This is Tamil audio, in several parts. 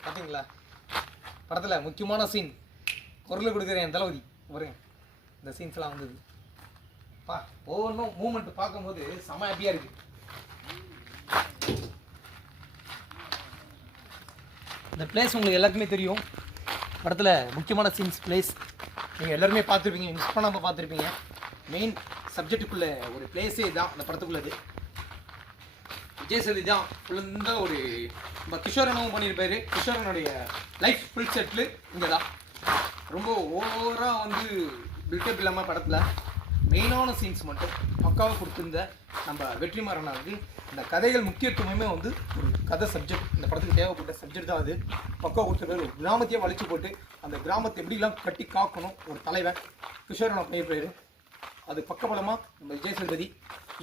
பார்த்தீங்களா படத்தில் முக்கியமான சீன் குரல் கொடுக்குறேன் என் தளபதி பாருங்க. இந்த சீன்ஸ்லாம் வந்தது ஒவ்வொன்றும் மூமெண்ட் பார்க்கும்போது செம ஹாப்பியாக இருக்குது. இந்த பிளேஸ் உங்களுக்கு எல்லாருக்குமே தெரியும். படத்தில் முக்கியமான சீன்ஸ் பிளேஸ் நீங்கள் எல்லாருமே பார்த்துருப்பீங்க, மிஸ் பண்ணாமல் பார்த்துருப்பீங்க. மெயின் சப்ஜெக்டுக்குள்ளே ஒரு பிளேஸே தான் அந்த படத்துக்குள்ளது. விஜய் சேதுபதி தான் ஃபுல்லாக ஒரு நம்ம கிஷோரனும் பண்ணியிருப்பாரு. கிஷோரனுடைய லைஃப் ஃபுல் செட்டில் இங்கே தான் ரொம்ப ஓவராக வந்து பில்டப் இல்லாமல் படத்தில் மெயினான சீன்ஸ் மட்டும் பக்காவாக கொடுத்துருந்த நம்ம வெற்றிமாறனாவுக்கு இந்த கதைகள் முக்கியத்துவமே வந்து ஒரு கதை சப்ஜெக்ட், இந்த படத்துக்கு தேவைப்பட்ட சப்ஜெக்ட் தான் அது. பக்காவாக கொடுத்துருப்பாரு. ஒரு கிராமத்தையே வலிச்சு போட்டு அந்த கிராமத்தை எப்படிலாம் கட்டி காக்கணும் ஒரு தலைவர் கிஷோரனை பண்ணியிருப்பாரு. அது பக்கபலமாக நம்ம விஜய் சேதுபதி.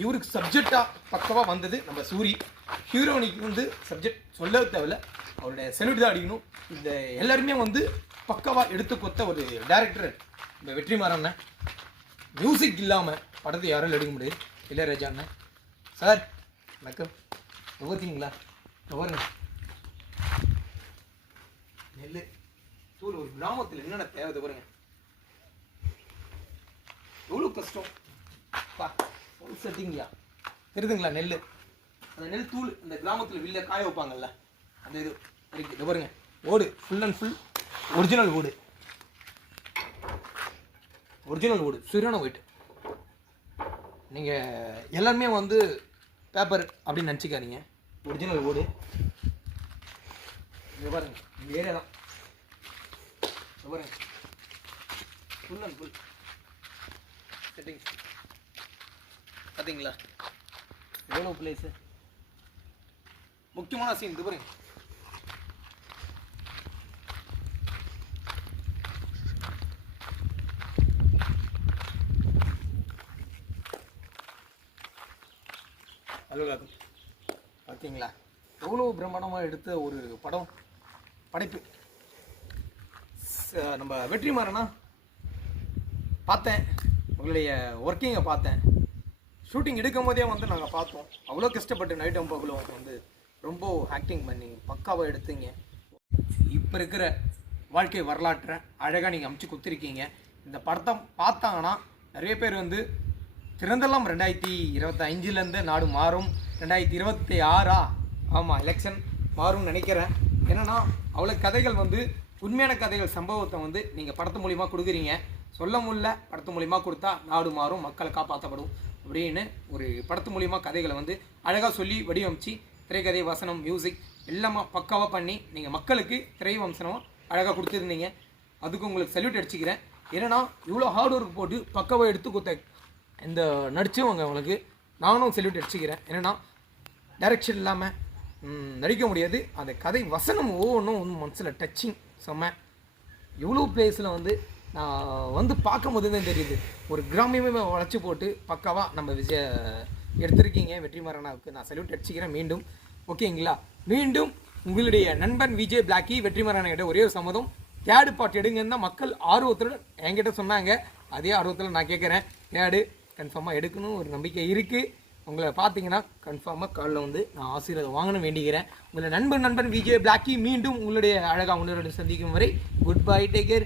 இவருக்கு சப்ஜெக்டாக பக்கவாக வந்தது நம்ம சூரி. ஹீரோனிக்கு வந்து சப்ஜெக்ட் சொல்ல தேவையில்ல, அவருடைய செல்யூட் தான் அடிக்கணும். இந்த எல்லாருமே வந்து பக்கவாக எடுத்து கொடுத்த ஒரு டைரக்டர் இந்த வெற்றிமாறன். மியூசிக் இல்லாமல் படத்தை யாரும் எடுக்க முடியாது. இளையராஜா அண்ணன் சார் வணக்கம். பார்த்தீங்களா பாருங்க, நெல் தூள் ஒரு கிராமத்தில் என்னென்ன தேவை பாருங்க. எவ்வளோ கஷ்டம் பா ஒரு செட்டிங்கயா தெரியுதுங்களா. நெல் அந்த நெல் தூள் இந்த கிராமத்தில் வில்ல காய வைப்பாங்கல்ல, அந்த இது இருக்குது. இது பாருங்க, ஓடு ஃபுல் அண்ட் ஃபுல் ஒரிஜினல் ஓடு, ஒரிஜினல் ஓடு சரியான வெயிட். நீங்கள் எல்லாருமே வந்து பேப்பர் அப்படின்னு நினச்சிக்காதீங்க, ஒரிஜினல் ஓடு. இது பாருங்க, இந்த ஏரியா தான். இது பாருங்க ஃபுல் அண்ட் ஃபுல் செட்டிங்ஸ் பார்த்தீங்களா. எவ்வளோ பிளேஸு முக்கியமான சீன். இது பாருங்க, அலுவலகம் பார்த்தீங்களா. எவ்வளோ பிரம்மாண்டமாக எடுத்த ஒரு படம் படைப்பு. நம்ம வெற்றிமாறனா பார்த்தேன், உங்களுடைய ஒர்க்கிங்கை பார்த்தேன். ஷூட்டிங் எடுக்கும் போதே வந்து நாங்கள் பார்த்தோம். அவ்வளோ கஷ்டப்பட்டு நைட் பகலும் வந்து ரொம்ப ஆக்டிங் பண்ணி பக்காவாக எடுத்தீங்க. இப்போ இருக்கிற வாழ்க்கை வரலாற்றை அழகாக நீங்கள் அமைச்சு கொடுத்துருக்கீங்க. இந்த படத்தை பார்த்தாங்கன்னா நிறைய பேர் வந்து திறந்தெல்லாம் 2025 நாடு மாறும், 2026 ஆமாம் எலெக்ஷன் மாறும்னு நினைக்கிறேன். என்னென்னா அவ்வளோ கதைகள் வந்து உண்மையான கதைகள் சம்பவத்தை வந்து நீங்கள் படத்து மூலிமா கொடுக்குறீங்க. சொல்ல முடியல, படத்து மூலிமா கொடுத்தா நாடு மாறும், மக்களை காப்பாற்றப்படும் அப்படின்னு ஒரு படத்து மூலிமா கதைகளை வந்து அழகாக சொல்லி வடிவமைச்சு திரைக்கதை வசனம் மியூசிக் எல்லாமே பக்காவாக பண்ணி நீங்கள் மக்களுக்கு திரை வம்சனம் அழகாக கொடுத்துருந்தீங்க. அதுக்கு உங்களுக்கு சல்யூட் அடிச்சுக்கிறேன். ஏன்னா இவ்வளோ ஹார்ட் ஒர்க் போட்டு பக்காவாக எடுத்து கொடுத்த இந்த நடிச்சவங்க அவங்களுக்கு நானும் சல்யூட் அடிச்சுக்கிறேன். என்னென்னா டைரக்ஷன் இல்லாமல் நடிக்க முடியாது. அந்த கதை வசனம் ஒவ்வொன்றும் மனசில் டச்சிங் செம்ம. எவ்வளோ பிளேஸில் வந்து நான் வந்து பார்க்கும்போது தான் தெரியுது, ஒரு கிராமியமே வளைச்சி போட்டு பக்காவாக நம்ம விஜய் எடுத்திருக்கீங்க. வெற்றிமாறனாவுக்கு நான் சல்யூட் அடிச்சுக்கிறேன் மீண்டும். ஓகேங்களா, மீண்டும் உங்களுடைய நண்பன் விஜய் பிளாக்கி வெற்றிமாறன்கிட்ட ஒரே ஒரு சம்மதம், தேர்டு பார்ட் எடுங்கன்னு தான் மக்கள் ஆர்வத்தில் என்கிட்ட சொன்னாங்க. அதே ஆர்வத்தில் நான் கேட்குறேன், தேர்டு கன்ஃபார்மாக எடுக்கணும் ஒரு நம்பிக்கை இருக்குது. உங்களை பார்த்தீங்கன்னா கன்ஃபார்மாக காலில் வந்து நான் ஆசீர்வாதம் வாங்கணும் வேண்டிக்கிறேன். உங்களை நண்பன் விஜய் பிளாக்கி மீண்டும் உங்களுடைய அழகாக உங்களோட சந்திக்கும் வரை குட் பை, டேக் கேர்.